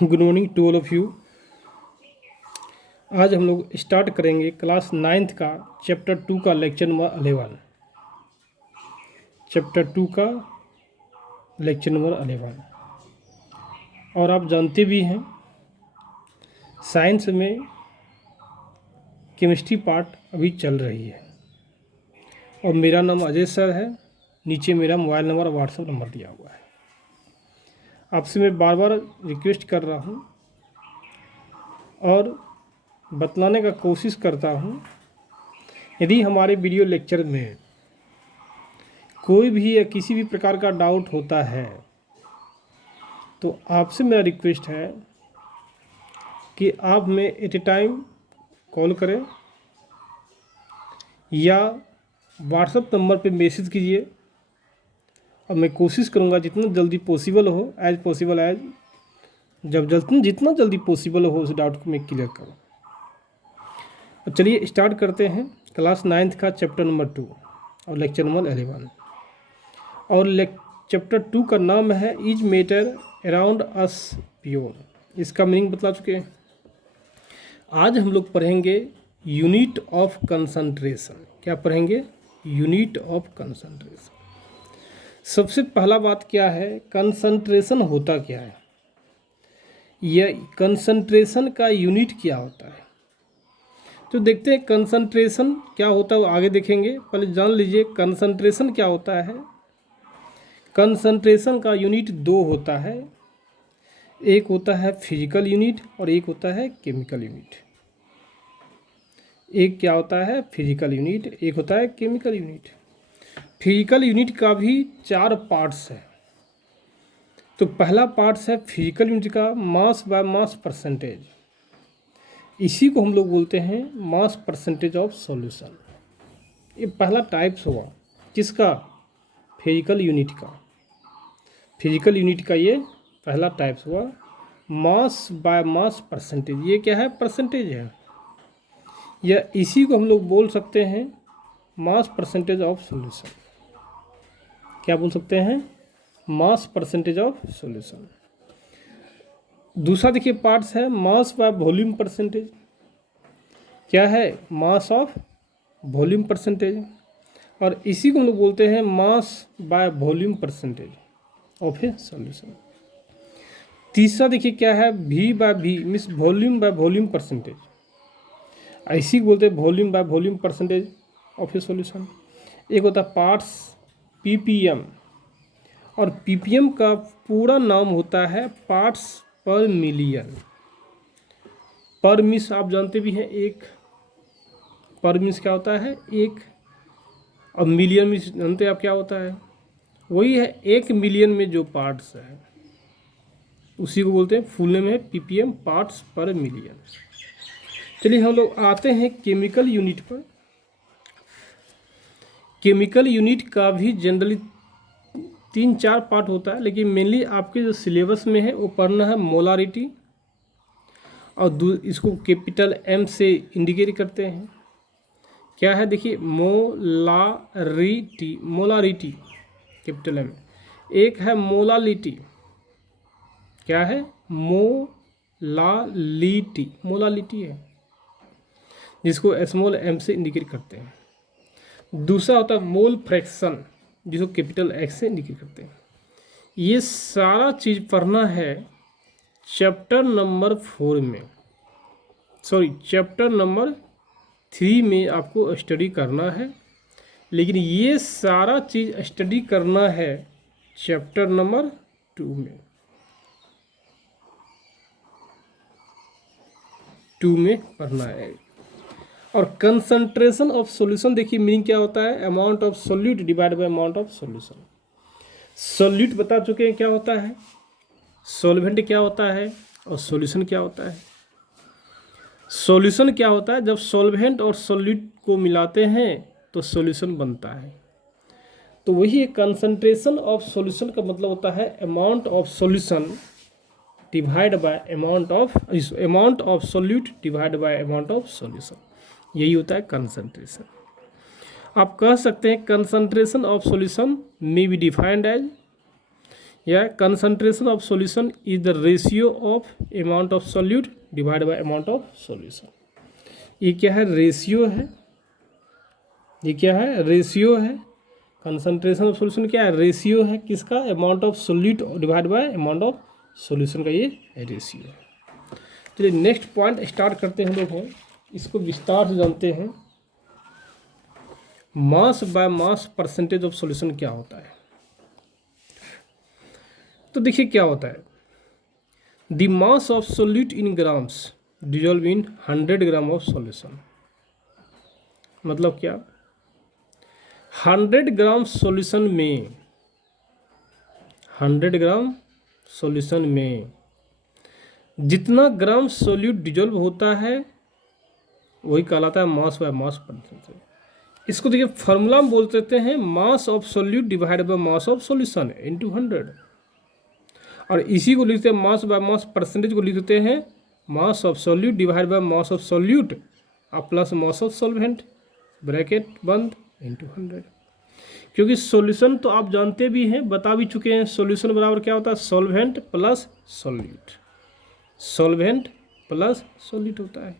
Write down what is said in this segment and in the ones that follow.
Good morning to all of you. आज हम लोग स्टार्ट करेंगे क्लास 9th का चैप्टर 2 का लेक्चर नंबर 11। चैप्टर 2 का लेक्चर नंबर 11। और आप जानते भी हैं साइंस में केमिस्ट्री पार्ट अभी चल रही है और मेरा नाम अजय सर है। नीचे मेरा मोबाइल नंबर और व्हाट्सएप नंबर दिया हुआ है। आपसे मैं बार बार रिक्वेस्ट कर रहा हूँ और बतलाने का कोशिश करता हूँ, यदि हमारे वीडियो लेक्चर में कोई भी या किसी भी प्रकार का डाउट होता है तो आपसे मेरा रिक्वेस्ट है कि आप में एट ए टाइम कॉल करें या व्हाट्सएप नंबर पे मैसेज कीजिए और मैं कोशिश करूँगा जितना जल्दी पॉसिबल हो जितना जल्दी पॉसिबल हो उस डाउट को मैं क्लियर करूँ। अब चलिए स्टार्ट करते हैं क्लास 9th का चैप्टर नंबर 2 और लेक्चर नंबर 11। और चैप्टर 2 का नाम है is matter around us pure. इसका मीनिंग बता चुके हैं। आज हम लोग पढ़ेंगे यूनिट ऑफ कंसंट्रेशन। क्या पढ़ेंगे? Unit of concentration. सबसे पहला बात क्या है, कंसंट्रेशन होता क्या है, यह कंसंट्रेशन का यूनिट क्या होता है। तो देखते हैं कंसंट्रेशन क्या होता है, वो आगे देखेंगे। पहले जान लीजिए कंसंट्रेशन क्या होता है। कंसंट्रेशन का यूनिट दो होता है, एक होता है फिजिकल यूनिट और एक होता है केमिकल यूनिट। एक क्या होता है? फिजिकल यूनिट, एक होता है केमिकल यूनिट। फिजिकल यूनिट का भी 4 पार्ट्स है। तो पहला पार्ट्स है फिजिकल यूनिट का मास बाय मास परसेंटेज। इसी को हम लोग बोलते हैं मास परसेंटेज ऑफ सॉल्यूशन। ये पहला टाइप्स हुआ किसका? फिजिकल यूनिट का। फिजिकल यूनिट का ये पहला टाइप्स हुआ मास बाय मास परसेंटेज। ये क्या है? परसेंटेज है। या इसी को हम लोग बोल सकते हैं मास परसेंटेज ऑफ सॉल्यूशन। क्या बोल सकते हैं? Mass percentage of solution. दूसरा देखिए पार्ट्स है मास बाय वॉल्यूम परसेंटेज। क्या है? Mass of volume percentage. और इसी को हम लोग बोलते हैं mass by volume percentage of a solution. तीसरा देखिए क्या है? V by V means volume by volume percentage. इसी को बोलते हैं volume by volume percentage of a solution. एक होता है पार्ट्स पीपीएम, और पीपीएम का पूरा नाम होता है पार्ट्स पर मिलियन। पर मीन्स आप जानते भी हैं एक। पर मीन्स क्या होता है? एक। और मिलियन मीन्स जानते हैं आप क्या होता है? वही है 1 मिलियन में जो पार्ट्स है उसी को बोलते हैं, फुल नेम है पीपीएम, पार्ट्स पर मिलियन। चलिए हम लोग आते हैं केमिकल यूनिट पर। केमिकल यूनिट का भी जनरली 3-4 पार्ट होता है, लेकिन मेनली आपके जो सिलेबस में है वो पढ़ना है मोलारिटी, और इसको कैपिटल एम से इंडिकेट करते हैं। क्या है? देखिए मोलारिटी, मोलारिटी कैपिटल एम। एक है मोलालिटी। क्या है? मोलालिटी, मोलालिटी है जिसको स्मॉल एम से इंडिकेट करते हैं। दूसरा होता है मोल फ्रैक्शन जिसको कैपिटल एक्स से इंडिकेट करते हैं। ये सारा चीज़ पढ़ना है चैप्टर नंबर 4 में, चैप्टर नंबर 3 में आपको स्टडी करना है। लेकिन ये सारा चीज़ स्टडी करना है चैप्टर नंबर 2 में पढ़ना है। और कंसंट्रेशन ऑफ सॉल्यूशन देखिए मीनिंग क्या होता है? Amount of solute divide by amount of solution. Solute बता चुके हैं क्या होता है, सॉल्वेंट क्या होता है, और सॉल्यूशन क्या होता है। सॉल्यूशन क्या होता है? जब सॉल्वेंट और सॉल्यूट को मिलाते हैं तो सॉल्यूशन बनता है। तो वही कंसंट्रेशन ऑफ सॉल्यूशन का मतलब होता है amount of solution divide by amount of solute divide by amount of solution. यही होता है कंसंट्रेशन। आप कह सकते हैं concentration of solution may be defined as, या concentration of solution is the ratio of amount of solute divide by amount of solution. ये क्या है? रेशियो है। ये क्या है? रेशियो है। कंसंट्रेशन ऑफ सॉल्यूशन क्या है? रेशियो है किसका? Amount of solute divide by amount of solution का ये रेशियो है। चलिए नेक्स्ट पॉइंट स्टार्ट करते हैं लोग हैं, इसको विस्तार से जानते हैं। Mass by mass percentage of solution क्या होता है? तो देखिए क्या होता है, the mass of solute in grams dissolve in 100 gram of solution. मतलब क्या? 100 ग्राम सॉल्यूशन में 100 ग्राम सॉल्यूशन में जितना ग्राम सॉल्यूट डिजॉल्व होता है वही कहलाता है मास बाय मास परसेंटेज। इसको देखिए फॉर्मूला में बोल देते हैं मास of solute divide bye mass of solution into 100, और इसी को लिखते हैं मास बाय मास परसेंटेज को लिख देते हैं मास of solute divide bye mass of solute plus mass of solvent bracket बंद इनटू 100। क्योंकि सॉल्यूशन तो आप जानते भी हैं, बता भी चुके हैं, सॉल्यूशन बराबर क्या होता है? Solvent plus solute, solvent plus solute होता है।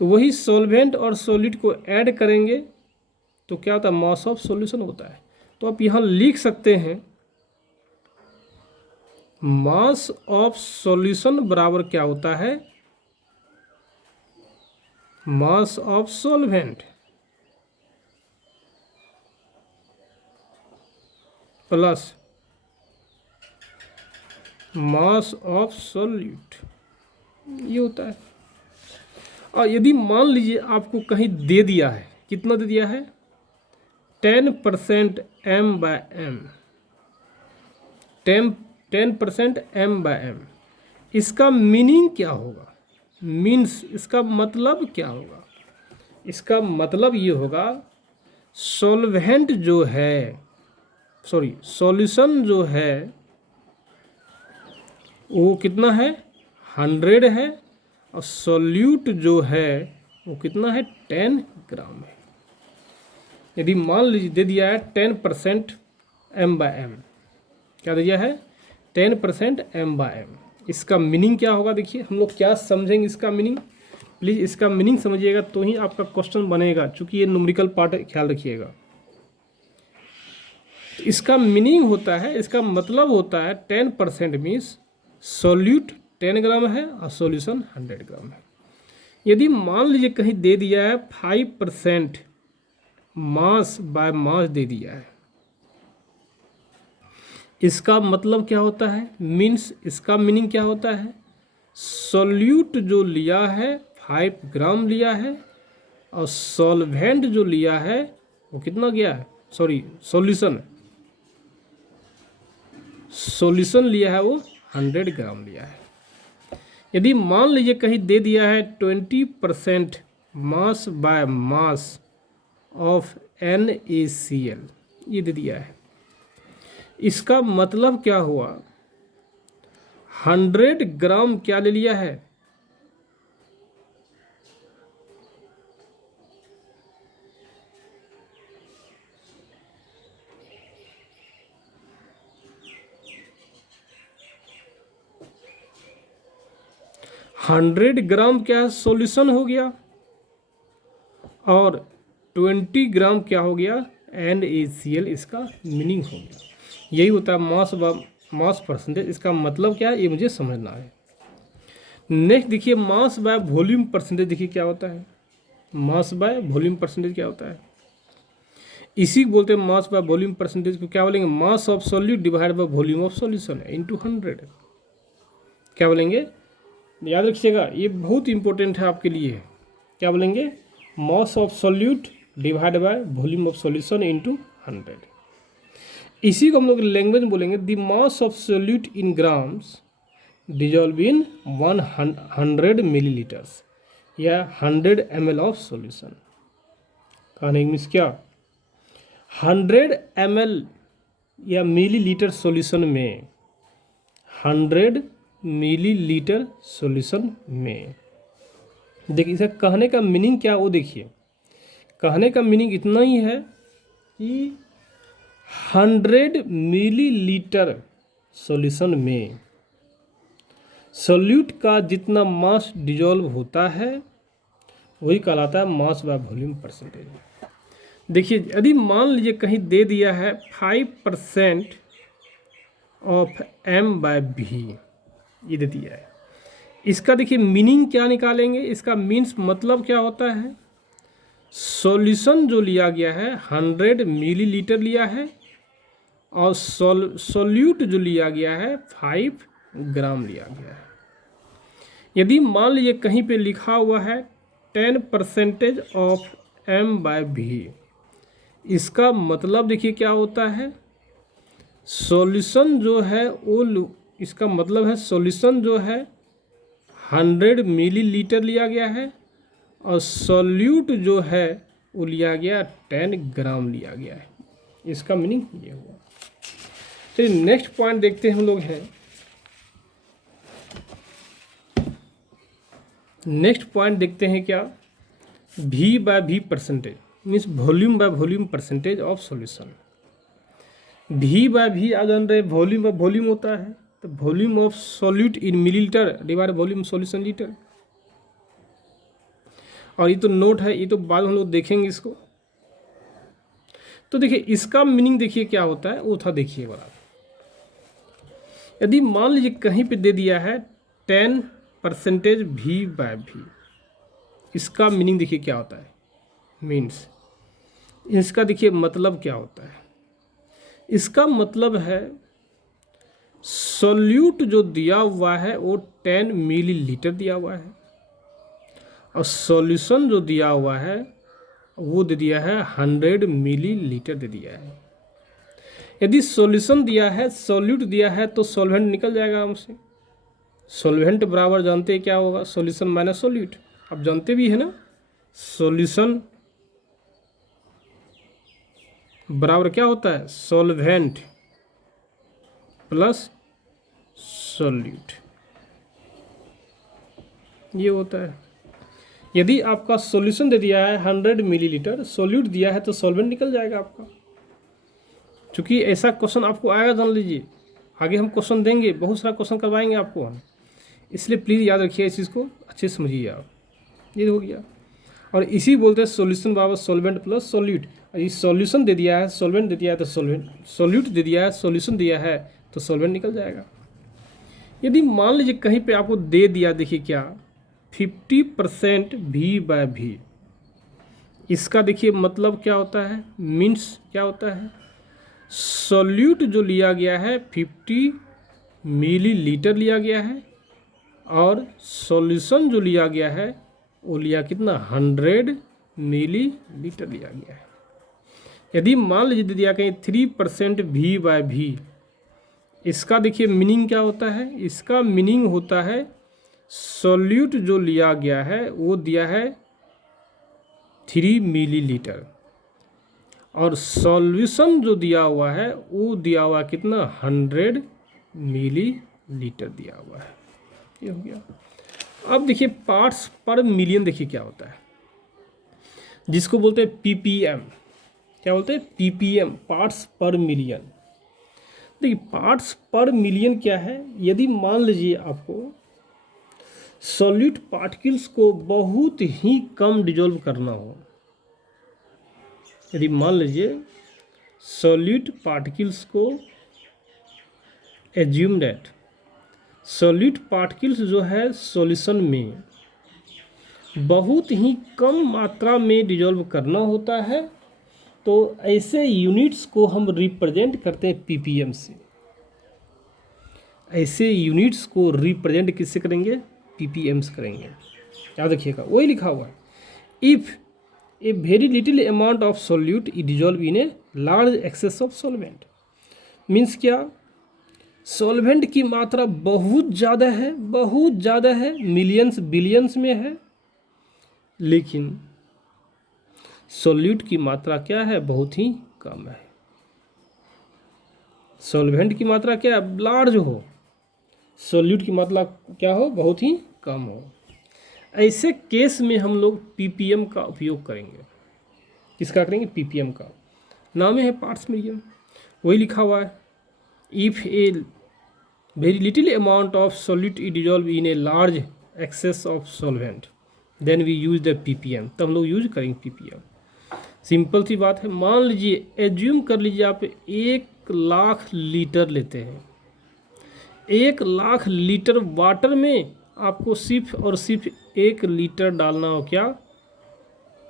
तो वही सॉल्वेंट और सॉल्यूट को ऐड करेंगे तो क्या होता है? मास ऑफ सॉल्यूशन होता है। तो आप यहाँ लिख सकते हैं मास ऑफ सॉल्यूशन बराबर क्या होता है? Mass of solvent plus mass of solute, ये होता है। और यदि मान लीजिए आपको कहीं दे दिया है, कितना दे दिया है? 10% m/m, 10% m/m। इसका मीनिंग क्या होगा? मीन्स इसका मतलब क्या होगा? इसका मतलब ये होगा सॉल्वेंट जो है, सॉल्यूशन जो है वो कितना है? 100 है, और सॉल्यूट जो है वो कितना है? 10 ग्राम है। यदि मान लीजिए दे दिया है 10% m/m, क्या दे दिया है? 10% m/m। इसका मीनिंग क्या होगा? देखिए हम लोग क्या समझेंगे इसका मीनिंग, प्लीज़ इसका मीनिंग समझिएगा तो ही आपका क्वेश्चन बनेगा, चूँकि ये न्यूमेरिकल पार्ट है, ख्याल रखिएगा। इसका मीनिंग होता है, इसका मतलब होता है 10% मीन्स सॉल्यूट 10 ग्राम है और सॉल्यूशन 100 ग्राम है। यदि मान लीजिए कहीं दे दिया है 5% मास बाय मास दे दिया है, इसका मतलब क्या होता है? मीन्स इसका मीनिंग क्या होता है? सॉल्यूट जो लिया है 5 ग्राम लिया है, और सॉल्वेंट जो लिया है वो कितना गया है? सॉल्यूशन लिया है वो 100 ग्राम लिया है। यदि मान लीजिए कहीं दे दिया है 20% mass by mass of NaCl, ये दे दिया है, इसका मतलब क्या हुआ? 100 ग्राम क्या ले लिया है? हंड्रेड ग्राम क्या है? सॉल्यूशन हो गया, और 20 ग्राम क्या हो गया? NaCl, इसका मीनिंग हो गया। यही होता है मास परसेंटेज। इसका मतलब क्या है ये मुझे समझना है। नेक्स्ट देखिए मास बाय वॉल्यूम परसेंटेज, देखिए क्या होता है? मास बाय वॉल्यूम परसेंटेज क्या होता है? इसी को बोलते हैं मास बाय वॉल्यूम परसेंटेज को क्या बोलेंगे? Mass of solute divide by volume of solution into 100। क्या बोलेंगे? याद रखिएगा, ये बहुत इंपॉर्टेंट है आपके लिए। क्या बोलेंगे? Mass of solute divide by volume of solution into 100। इसी को हम लोग लैंग्वेज में बोलेंगे the mass of solute in grams dissolve in 100 millilitres या 100 ml ऑफ सॉल्यूशन। कहने मीन्स क्या? 100 ml या मिलीलीटर सॉल्यूशन में 100 मिलीलीटर सॉल्यूशन में, देखिए इसका कहने का मीनिंग क्या वो देखिए। कहने का मीनिंग इतना ही है कि 100 मिलीलीटर सॉल्यूशन में सॉल्यूट का जितना मास डिजॉल्व होता है वही कहलाता है मास बाय वॉल्यूम परसेंटेज। देखिए यदि मान लीजिए कहीं दे दिया है 5% ऑफ m/v, ये दे दिया है, इसका देखिए मीनिंग क्या निकालेंगे, इसका मीन्स मतलब क्या होता है, सॉल्यूशन जो लिया गया है 100 मिलीलीटर लिया है और सॉल्यूट जो लिया गया है 5 ग्राम लिया गया है। यदि मान लीजिए कहीं पे लिखा हुआ है 10% ऑफ m/v, इसका मतलब देखिए क्या होता है, सॉल्यूशन जो है वो, इसका मतलब है सॉल्यूशन जो है 100 मिलीलीटर लिया गया है और सॉल्यूट जो है वो लिया गया 10 ग्राम लिया गया है। इसका मीनिंग ये हुआ। चलिए नेक्स्ट पॉइंट देखते हैं हम लोग हैं। नेक्स्ट पॉइंट देखते हैं क्या, v/v percentage means volume by volume percentage of solution. v/v आ जान रहे, वॉल्यूम बाय वॉल्यूम होता है, तो volume of solute in millilitre divide volume solution litre. और ये तो नोट है, ये तो बाद में हम लोग देखेंगे इसको। तो देखिए इसका मीनिंग देखिए क्या होता है, वो था देखिए बड़ा। यदि मान लीजिए कहीं पे दे दिया है 10% v/v, इसका मीनिंग देखिए क्या होता है, मीन्स इसका देखिए मतलब क्या होता है, इसका मतलब है सॉल्यूट जो दिया हुआ है वो 10 मिलीलीटर दिया हुआ है और सॉल्यूशन जो दिया हुआ है वो दे दिया है 100 मिलीलीटर दे दिया है। यदि सॉल्यूशन दिया है, सॉल्यूट दिया है, तो सॉल्वेंट निकल जाएगा हमसे। सॉल्वेंट बराबर जानते हैं क्या होगा, सॉल्यूशन माइनस सॉल्यूट, आप जानते भी है ना। सॉल्यूशन बराबर क्या होता है, सॉल्वेंट प्लस सॉल्यूट, ये होता है। यदि आपका सॉल्यूशन दे दिया है 100 मिलीलीटर, सॉल्यूट दिया है, तो सॉल्वेंट निकल जाएगा आपका। क्योंकि ऐसा क्वेश्चन आपको आएगा, जान लीजिए आगे हम क्वेश्चन देंगे, बहुत सारा क्वेश्चन करवाएंगे आपको हम, इसलिए प्लीज़ याद रखिए, इस चीज़ को अच्छे से समझिए आप। ये हो गया। और इसी बोलते हैं सॉल्यूशन बराबर सॉल्वेंट प्लस सॉल्यूट। ये सॉल्यूशन दे दिया है, सॉल्वेंट दे दिया है, तो सॉल्वेंट, सॉल्यूट दे दिया है, सॉल्यूशन दिया है, तो सॉल्वेंट निकल जाएगा। यदि मान लीजिए कहीं पे आपको दे दिया, देखिए क्या, 50% v/v, इसका देखिए मतलब क्या होता है, मीन्स क्या होता है, सॉल्यूट जो लिया गया है 50 मिलीलीटर लिया गया है और सॉल्यूशन जो लिया गया है वो लिया कितना, 100 मिलीलीटर लिया गया है। यदि मान लीजिए दे दिया कहीं 3% v/v, इसका देखिए मीनिंग क्या होता है, इसका मीनिंग होता है सॉल्यूट जो लिया गया है वो दिया है 3 मिलीलीटर और सॉल्यूशन जो दिया हुआ है वो दिया हुआ कितना, 100 मिलीलीटर दिया हुआ है। ये हो गया। अब देखिए पार्ट्स पर मिलियन, देखिए क्या होता है, जिसको बोलते हैं ppm। क्या बोलते हैं, ppm, पार्ट्स पर मिलियन। देखिए पार्ट्स पर मिलियन क्या है, यदि मान लीजिए आपको सॉल्यूट पार्टिकल्स को बहुत ही कम डिजोल्व करना हो, यदि मान लीजिए सॉल्यूट पार्टिकल्स को, एज्यूम दैट सॉल्यूट पार्टिकल्स जो है सॉल्यूशन में बहुत ही कम मात्रा में डिजोल्व करना होता है, तो ऐसे यूनिट्स को हम रिप्रेजेंट करते हैं ppm से। ऐसे यूनिट्स को रिप्रेजेंट किससे करेंगे, ppm से करेंगे। याद रखिएगा, वही लिखा हुआ है, if a very little amount of solute is dissolve in a large excess of solvent. Means क्या, सॉल्वेंट की मात्रा बहुत ज़्यादा है, बहुत ज़्यादा है, मिलियंस बिलियंस में है, लेकिन सॉल्यूट की मात्रा क्या है, बहुत ही कम है। सॉल्वेंट की मात्रा क्या है, लार्ज हो, सॉल्यूट की मात्रा क्या हो, बहुत ही कम हो। ऐसे केस में हम लोग ppm का उपयोग करेंगे। किसका करेंगे, ppm का। नाम है पार्ट्स मिलियन, वही लिखा हुआ है। If a very little amount of solute is dissolve in a large excess of solvent, then we use the PPM, तब हम लोग यूज करेंगे पीपीएम। सिंपल सी बात है। मान लीजिए, एज्यूम कर लीजिए आप 1,00,000 लीटर लेते हैं। 1,00,000 लीटर वाटर में आपको सिर्फ और सिर्फ 1 लीटर डालना हो, क्या?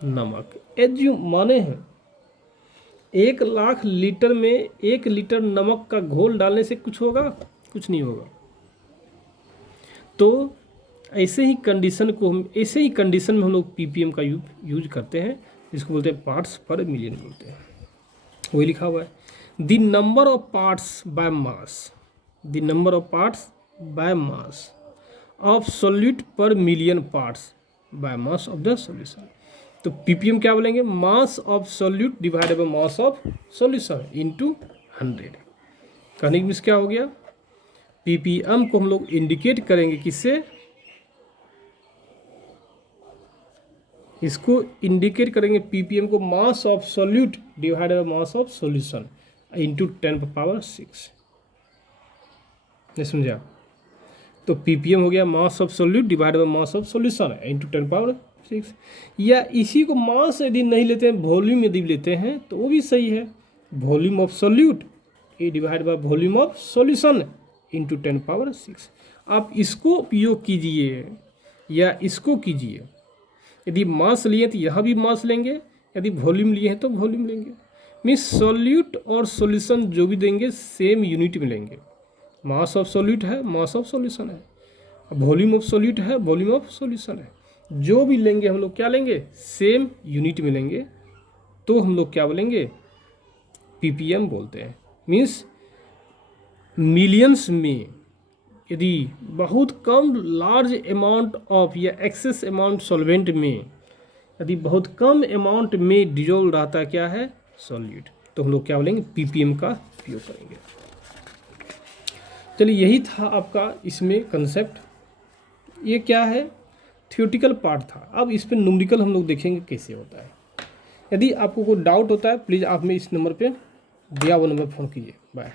नमक। एज्यूम माने हैं 1,00,000 लीटर में 1 लीटर नमक का घोल डालने से कुछ होगा? कुछ नहीं होगा। तो ऐसे ही कंडीशन में हम लोग पीपीएम का यूज करते हैं, जिसको बोलते हैं पार्ट्स पर मिलियन बोलते हैं। वही लिखा हुआ है, the number of parts by mass, the number of parts by mass of solute per million parts by mass of the solution. तो पीपीएम क्या बोलेंगे? Mass of solute divided by mass of solution into 100। कहने की means क्या हो गया? Ppm को हम लोग इंडिकेट करेंगे किससे? इसको इंडिकेट करेंगे पीपीएम को मास of solute divided by mass of solution into 10⁻⁶। ये समझा? तो पीपीएम हो गया मास of solute divided by mass of solution into 10⁻⁶। या इसी को मास यदि नहीं लेते हैं, वॉल्यूम यदि लेते हैं तो वो भी सही है। Volume of solute divide by volume of solution into 10⁻⁶। आप इसको उपयोग कीजिए या इसको कीजिए। यदि मास लिए तो यहाँ भी मास लेंगे, यदि वॉल्यूम लिए हैं तो वॉल्यूम लेंगे। मीन्स सॉल्यूट और सॉल्यूशन जो भी देंगे सेम यूनिट में लेंगे। मास ऑफ सॉल्यूट है, मास ऑफ सॉल्यूशन है, वॉल्यूम ऑफ सॉल्यूट है, वॉल्यूम ऑफ सॉल्यूशन है। जो भी लेंगे हम लोग क्या लेंगे? सेम यूनिट में लेंगे, तो हम लोग क्या बोलेंगे? पीपीएम बोलते हैं। मीन्स मिलियंस में यदि बहुत कम लार्ज अमाउंट ऑफ या एक्सेस अमाउंट सॉल्वेंट में यदि बहुत कम अमाउंट में डिजोल्व रहता है, क्या है? सॉल्यूट, तो हम लोग क्या बोलेंगे? पीपीएम का उपयोग करेंगे। चलिए, यही था आपका इसमें कंसेप्ट। ये क्या है? थियोटिकल पार्ट था। अब इस पर न्यूमेरिकल हम लोग देखेंगे कैसे होता है। यदि आपको कोई डाउट होता है, प्लीज़ आप में इस नंबर पे दिया हुआ नंबर फ़ोन कीजिए। बाय।